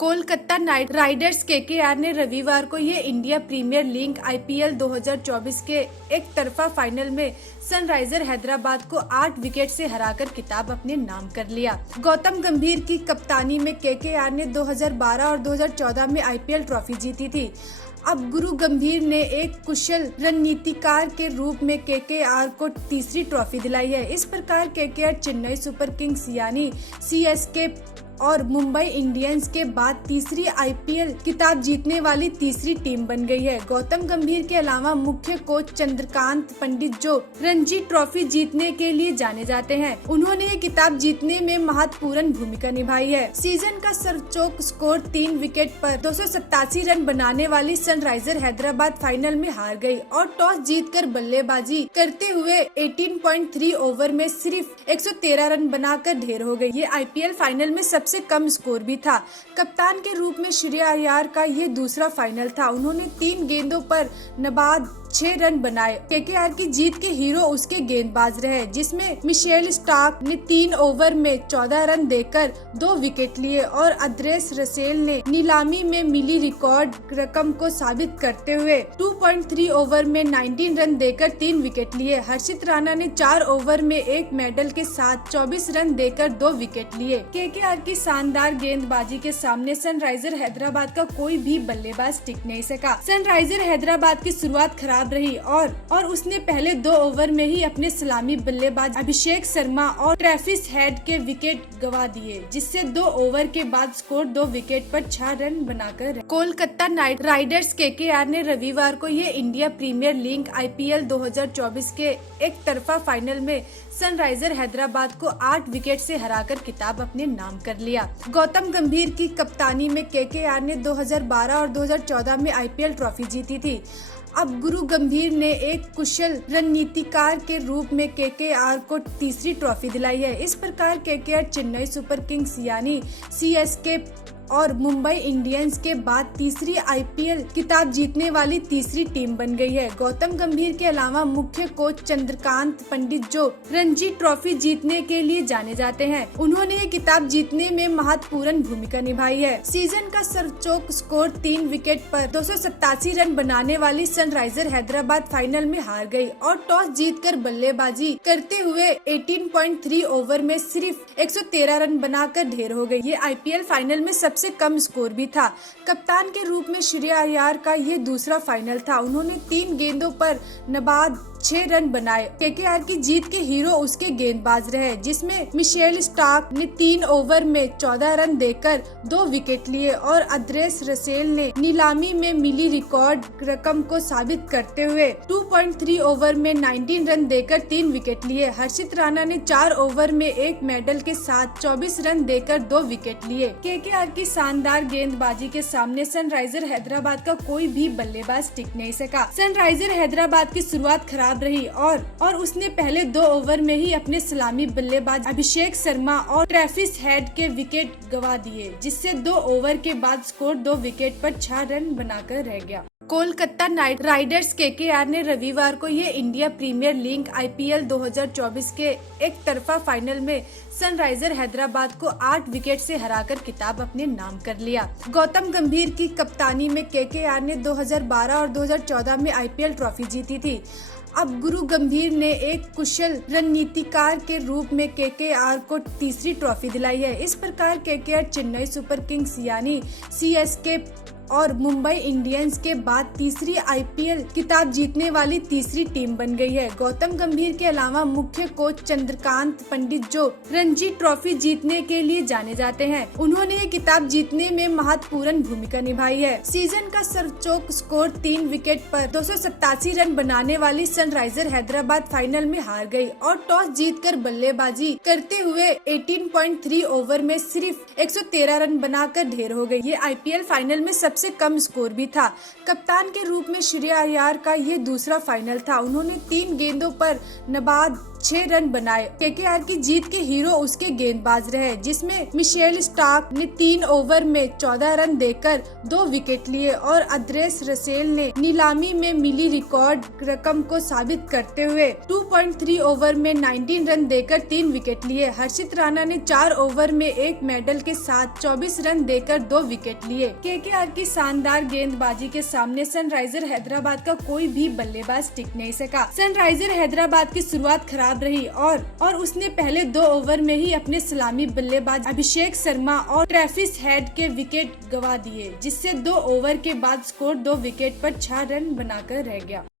Kolkata night Riders KKR ने रविवार को ये इंडिया प्रीमियर लीग आईपीएल 2024 के एक तरफा फाइनल में सनराइजर हैदराबाद को 8 विकेट से हराकर खिताब अपने नाम कर लिया। गौतम गंभीर की कप्तानी में केकेआर ने 2012 और 2014 में आईपीएल ट्रॉफी जीती थी। अब गुरु गंभीर ने एक कुशल रणनीतिकार के रूप में केकेआर को तीसरी ट्रॉफी दिलाई है। इस प्रकार केकेआर चेन्नई सुपर किंग्स यानी सीएसके और मुंबई इंडियंस के बाद तीसरी आईपीएल खिताब जीतने वाली तीसरी टीम बन गई है। गौतम गंभीर के अलावा मुख्य कोच चंद्रकांत पंडित जो रणजी ट्रॉफी जीतने के लिए जाने जाते हैं, उन्होंने ये खिताब जीतने में महत्वपूर्ण भूमिका निभाई है। सीजन का सर्वोच्च स्कोर 3 विकेट पर 287 रन बनाने वाली सनराइजर हैदराबाद फाइनल में हार गई और टॉस जीतकर बल्लेबाजी करते हुए 18.3 ओवर में सिर्फ 113 रन बनाकर ढेर हो गई। ये आईपीएल फाइनल में सबसे कम स्कोर भी था। कप्तान के रूप में श्रेयस अय्यर का ये दूसरा फाइनल था। उन्होंने 3 गेंदों पर नबाद 6 रन बनाए। केकेआर की जीत के हीरो उसके गेंदबाज रहे, जिसमें मिशेल स्टार्क ने 3 ओवर में 14 रन देकर 2 विकेट लिए और आंद्रेस रसेल ने नीलामी में मिली रिकॉर्ड रकम को साबित करते हुए 2.3 ओवर में 19 रन देकर 3 विकेट लिए। हर्षित राणा ने 4 ओवर में एक मेडल के साथ 24 रन देकर 2 विकेट लिए। केकेआर की शानदार गेंदबाजी के सामने सनराइजर हैदराबाद का कोई भी बल्लेबाज टिक नहीं सका। सनराइजर हैदराबाद की शुरुआत खराब रही और उसने पहले 2 ओवर में ही अपने सलामी बल्लेबाज अभिषेक शर्मा और ट्रेविस हेड के विकेट गंवा दिए, जिससे 2 ओवर के बाद स्कोर 2 विकेट पर 6 रन बनाकर कोलकाता नाइट राइडर्स केकेआर ने रविवार को ये इंडिया प्रीमियर लीग आईपीएल 2024 के एक तरफा फाइनल में सनराइजर हैदराबाद को 8 विकेट से हराकर खिताब अपने नाम कर लिया। गौतम गंभीर की कप्तानी में केकेआर ने 2012 और 2014 में आईपीएल ट्रॉफी जीती थी। अब गुरु गंभीर ने एक कुशल रणनीतिकार के रूप में केकेआर को तीसरी ट्रॉफी दिलाई है। इस प्रकार केकेआर चेन्नई सुपर किंग्स यानी सीएसके और मुंबई इंडियंस के बाद तीसरी आईपीएल खिताब जीतने वाली तीसरी टीम बन गई है। गौतम गंभीर के अलावा मुख्य कोच चंद्रकांत पंडित जो रणजी ट्रॉफी जीतने के लिए जाने जाते हैं, उन्होंने ये खिताब जीतने में महत्वपूर्ण भूमिका निभाई है। सीजन का सर्वोच्च स्कोर 3 विकेट पर 287 रन बनाने वाली सनराइजर हैदराबाद फाइनल में हार गई और टॉस जीतकर बल्लेबाजी करते हुए 18.3 ओवर में सिर्फ 113 रन बनाकर ढेर हो गई। ये आईपीएल फाइनल में सबसे कम स्कोर भी था। कप्तान के रूप में श्रेयस अय्यर का ये दूसरा फाइनल था। उन्होंने 3 गेंदों पर नबाद 6 रन बनाए। केकेआर की जीत के हीरो उसके गेंदबाज रहे, जिसमें मिशेल स्टार्क ने 3 ओवर में 14 रन देकर 2 विकेट लिए और आंद्रेस रसेल ने नीलामी में मिली रिकॉर्ड रकम को साबित करते हुए 2.3 ओवर में 19 रन देकर 3 विकेट लिए। हर्षित राणा ने 4 ओवर में एक मेडल के साथ 24 रन देकर 2 विकेट लिए। केकेआर की शानदार गेंदबाजी के सामने सनराइजर हैदराबाद का कोई भी बल्लेबाज टिक नहीं सका। सनराइजर हैदराबाद की शुरुआत खराब रही और उसने पहले 2 ओवर में ही अपने सलामी बल्लेबाज अभिषेक शर्मा और ट्रेविस हेड के विकेट गंवा दिए, जिससे 2 ओवर के बाद स्कोर 2 विकेट पर 6 रन बनाकर रह गया। कोलकाता नाइट राइडर्स केकेआर ने रविवार को ये इंडिया प्रीमियर लीग आईपीएल 2024 के एक तरफा फाइनल में सनराइजर हैदराबाद को 8 विकेट से हराकर खिताब अपने नाम कर लिया। गौतम गंभीर की कप्तानी में केकेआर ने 2012 और 2014 में आईपीएल ट्रॉफी जीती थी। अब गुरु गंभीर ने एक कुशल रणनीतिकार के रूप में केकेआर को तीसरी ट्रॉफी दिलाई है। इस प्रकार केकेआर चेन्नई सुपर किंग्स यानी सीएसके और मुंबई इंडियंस के बाद तीसरी आईपीएल खिताब जीतने वाली तीसरी टीम बन गई है। गौतम गंभीर के अलावा मुख्य कोच चंद्रकांत पंडित जो रणजी ट्रॉफी जीतने के लिए जाने जाते हैं, उन्होंने ये खिताब जीतने में महत्वपूर्ण भूमिका निभाई है। सीजन का सर्वोच्च स्कोर 3 विकेट पर 287 रन बनाने वाली सनराइजर हैदराबाद फाइनल में हार गई और टॉस जीतकर बल्लेबाजी करते हुए 18.3 ओवर में सिर्फ 113 रन बनाकर ढेर हो गई। ये आईपीएल फाइनल में सबसे कम स्कोर भी था। कप्तान के रूप में श्रेयस अय्यर का ये दूसरा फाइनल था। उन्होंने 3 गेंदों पर नबाद 6 रन बनाए। केकेआर की जीत के हीरो उसके गेंदबाज रहे, जिसमें मिशेल स्टार्क ने 3 ओवर में 14 रन देकर 2 विकेट लिए और आंद्रेस रसेल ने नीलामी में मिली रिकॉर्ड रकम को साबित करते हुए 2.3 ओवर में 19 रन देकर 3 विकेट लिए। हर्षित राणा ने 4 ओवर में एक मेडल के साथ 24 रन देकर 2 विकेट लिए। केकेआर की शानदार गेंदबाजी के सामने सनराइजर हैदराबाद का कोई भी बल्लेबाज टिक नहीं सका। सनराइजर हैदराबाद की शुरुआत खराब रही और उसने पहले 2 ओवर में ही अपने सलामी बल्लेबाज अभिषेक शर्मा और ट्रेविस हेड के विकेट गंवा दिए, जिससे 2 ओवर के बाद स्कोर 2 विकेट पर 6 रन बनाकर रह गया।